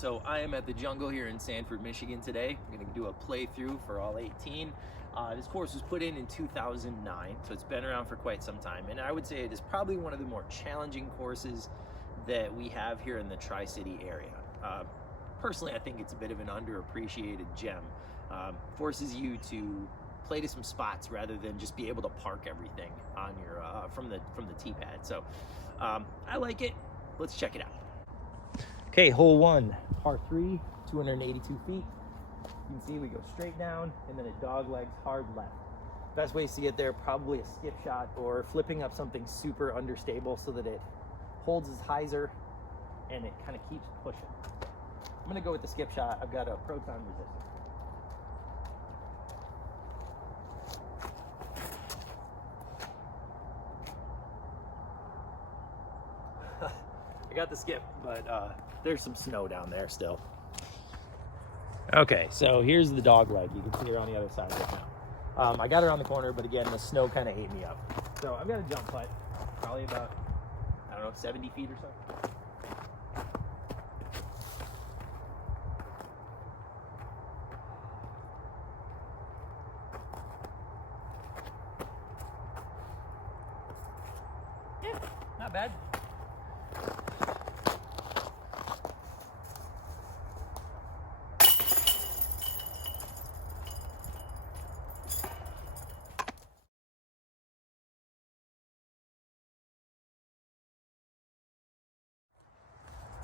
So I am at the Jungle here in Sanford, Michigan today. I'm going to do a playthrough for all 18. This course was put in 2009, so it's been around for quite some time. And I would say it is probably one of the more challenging courses that we have here in the Tri-City area. Personally, I think it's a bit of an underappreciated gem. Forces you to play to some spots rather than just be able to park everything on your from the tee pad. So I like it. Let's check it out. Okay, hole one, par 3, 282 feet. You can see we go straight down and then it dog legs hard left. Best ways to get there, probably a skip shot or flipping up something super understable so that it holds its hyzer and it kind of keeps pushing. I'm gonna go with the skip shot. I've got a proton resistor. I got the skip, but there's some snow down there still. Okay, so here's the dog leg. You can see her on the other side right now. I got her on the corner, but again, the snow kind of ate me up. So I've got a jump putt, probably about, I don't know, 70 feet or so. Yeah, not bad.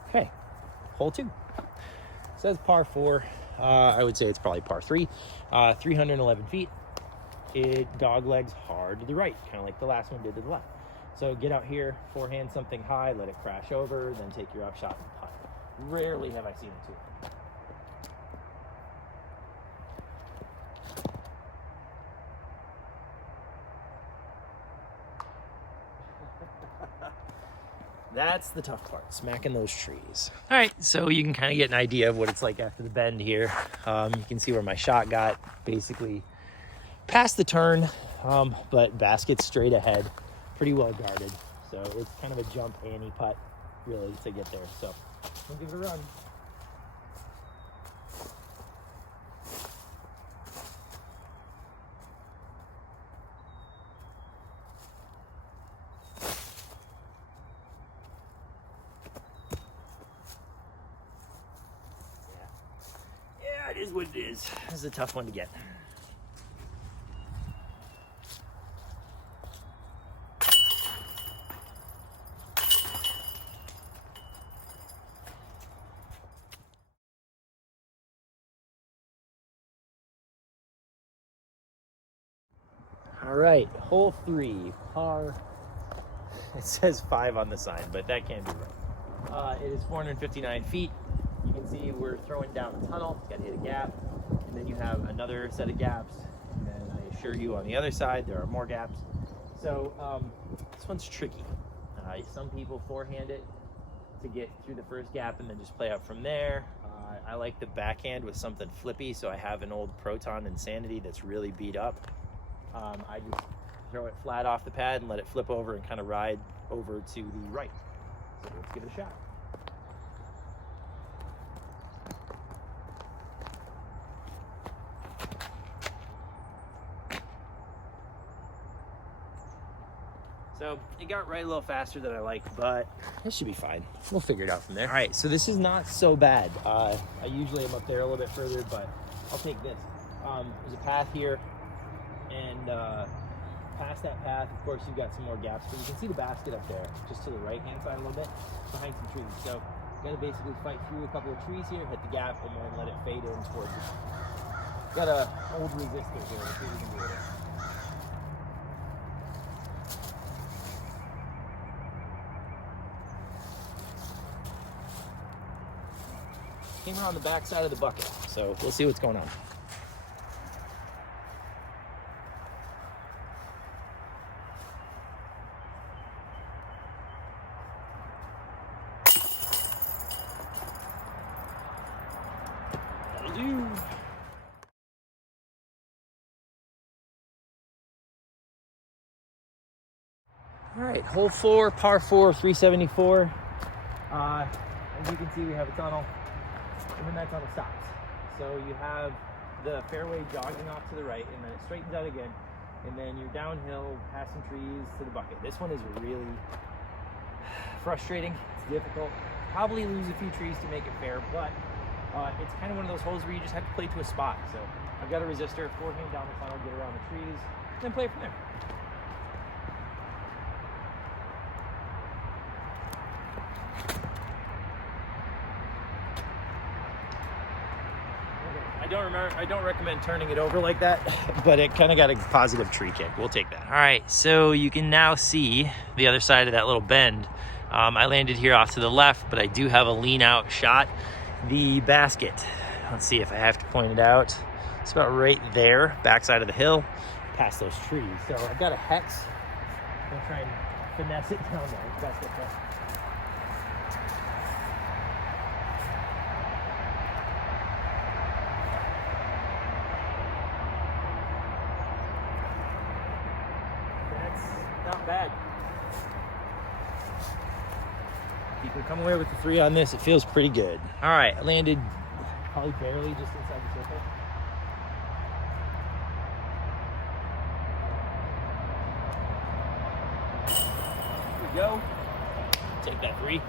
Okay, hole 2. It says par 4. I would say it's probably par 3. 311 feet. It dog legs hard to the right, kind of like the last one did to the left. So get out here, forehand something high, let it crash over, then take your upshot and putt. Rarely have I seen it too. That's the tough part, smacking those trees. All right, so you can kind of get an idea of what it's like after the bend here. You can see where my shot got, basically past the turn, but basket straight ahead, pretty well guarded. So it's kind of a jump Annie putt, really, to get there. So we'll give it a run. It is what it is. This is a tough one to get. All right, hole 3, par. It says 5 on the sign, but that can't be right. It is 459 feet. You can see we're throwing down a tunnel, got to hit a gap, and then you have another set of gaps, and then I assure you on the other side there are more gaps. So this one's tricky. Some people forehand it to get through the first gap and then just play out from there. I like the backhand with something flippy, so I have an old Proton Insanity that's really beat up. I just throw it flat off the pad and let it flip over and kind of ride over to the right. So let's give it a shot. So it got right a little faster than I like, but this should be fine. We'll figure it out from there. All right, so this is not so bad. I usually am up there a little bit further, but I'll take this. There's a path here, and past that path, of course, you've got some more gaps, but you can see the basket up there, just to the right-hand side a little bit, behind some trees. So you gotta basically fight through a couple of trees here, hit the gap, and then let it fade in towards you. Got an old resistor here, let's see if we can do it. Came around the back side of the bucket, so we'll see what's going on. That'll do. All right, hole 4, par 4, 374. As you can see, we have a tunnel. and then that tunnel stops. So you have the fairway jogging off to the right, and then it straightens out again, and then you're downhill past some trees to the bucket. This one is really frustrating. It's difficult. Probably lose a few trees to make it fair, but it's kind of one of those holes where you just have to play to a spot. So I've got a resistor, forehand down the tunnel, get around the trees, then play from there. I don't recommend turning it over like that, but it kind of got a positive tree kick. We'll take that. All right, so you can now see the other side of that little bend. I landed here off to the left, but I do have a lean out shot. The basket, let's see if I have to point it out. It's about right there, backside of the hill, past those trees. So I've got a hex. I'm gonna try and finesse it down there as best I can. Not bad. If you can come away with the 3 on this, it feels pretty good. All right, I landed probably barely just inside the circle. Here we go. Take that 3.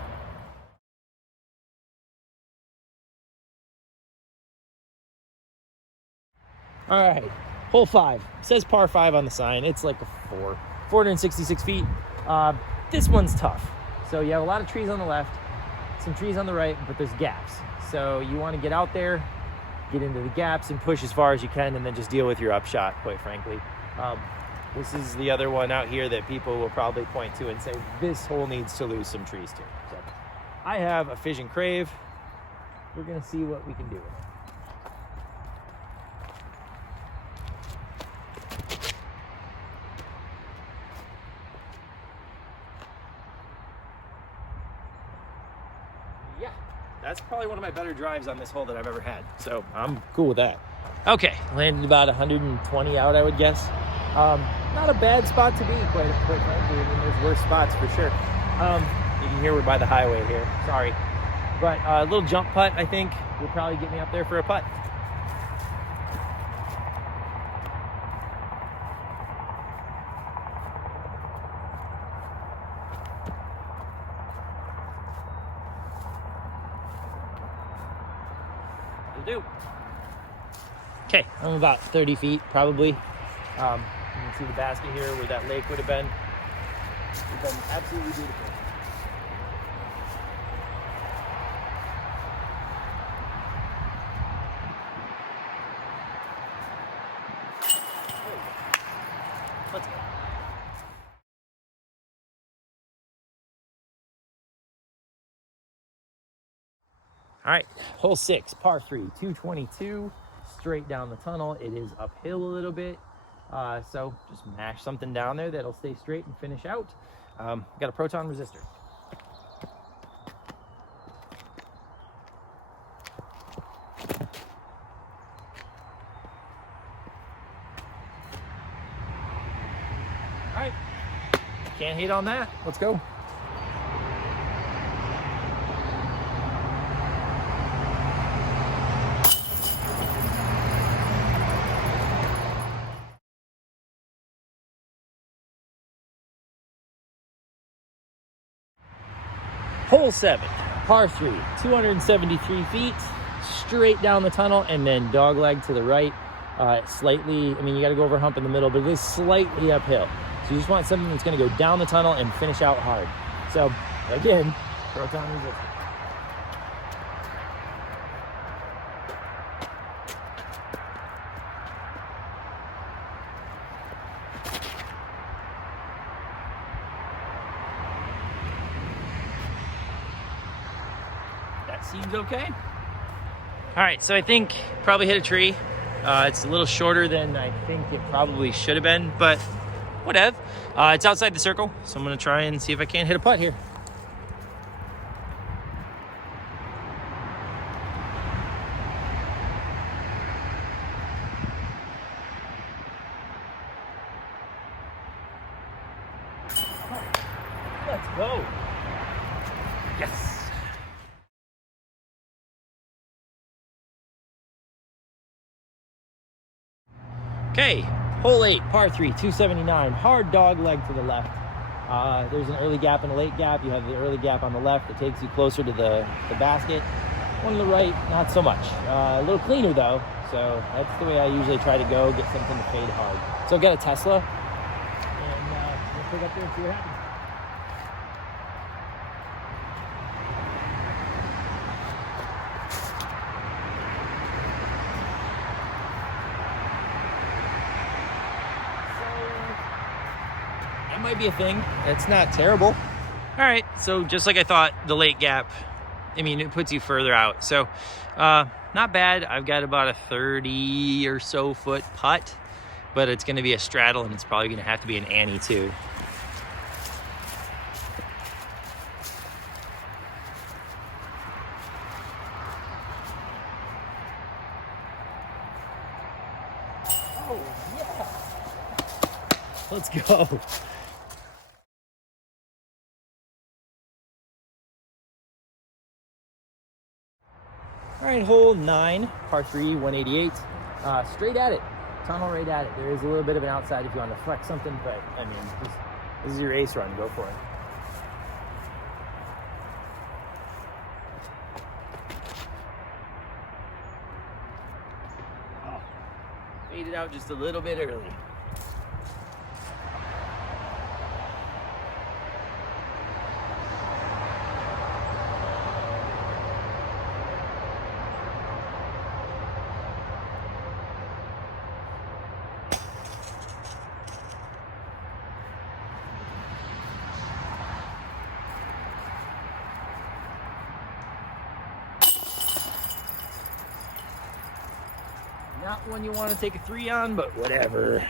All right, hole 5. It says par 5 on the sign. It's like a 4. 466 feet. This one's tough. So you have a lot of trees on the left, some trees on the right, but there's gaps. So you want to get out there, get into the gaps and push as far as you can, and then just deal with your upshot, quite frankly. This is the other one out here that people will probably point to and say, this hole needs to lose some trees too. So I have a Fission Crave. We're gonna see what we can do with it. Yeah, that's probably one of my better drives on this hole that I've ever had. So I'm cool with that. Okay, landed about 120 out, I would guess. Not a bad spot to be, quite frankly. I mean, there's worse spots for sure. You can hear we're by the highway here. Sorry. But a little jump putt, I think, will probably get me up there for a putt. Do. Okay, I'm about 30 feet probably. You can see the basket here where that lake would have been. It's been absolutely beautiful. Let's go. All right, hole 6, par 3, 222, straight down the tunnel. It is uphill a little bit, so just mash something down there that'll stay straight and finish out. Got a proton resistor. All right, can't hate on that. Let's go. Hole 7, par 3, 273 feet, straight down the tunnel, and then dogleg to the right. Slightly, I mean, you got to go over a hump in the middle, but it is slightly uphill. So you just want something that's going to go down the tunnel and finish out hard. So again, proton resistor. Seems okay. All right, so I think probably hit a tree. It's a little shorter than I think it probably should have been, but whatever. It's outside the circle, so I'm gonna try and see if I can't hit a putt here. Let's go. Yes. Okay, hole 8, par 3, 279, hard dog leg to the left. There's an early gap and a late gap. You have the early gap on the left that takes you closer to the basket. One on the right, not so much. A little cleaner though, so that's the way I usually try to go, get something to fade hard. So I've got a Tesla, and we'll pick up there and see what happens. That might be a thing. That's not terrible. All right, so just like I thought, the late gap, I mean, it puts you further out. So not bad. I've got about a 30 or so foot putt, but it's gonna be a straddle and it's probably gonna have to be an Annie too. Oh, yeah. Let's go. All right, hole 9, par 3, 188. Straight at it, tunnel right at it. There is a little bit of an outside if you want to flex something, but I mean, this is your ace run, go for it. Oh, faded out just a little bit early. Not one you want to take a 3 on, but whatever.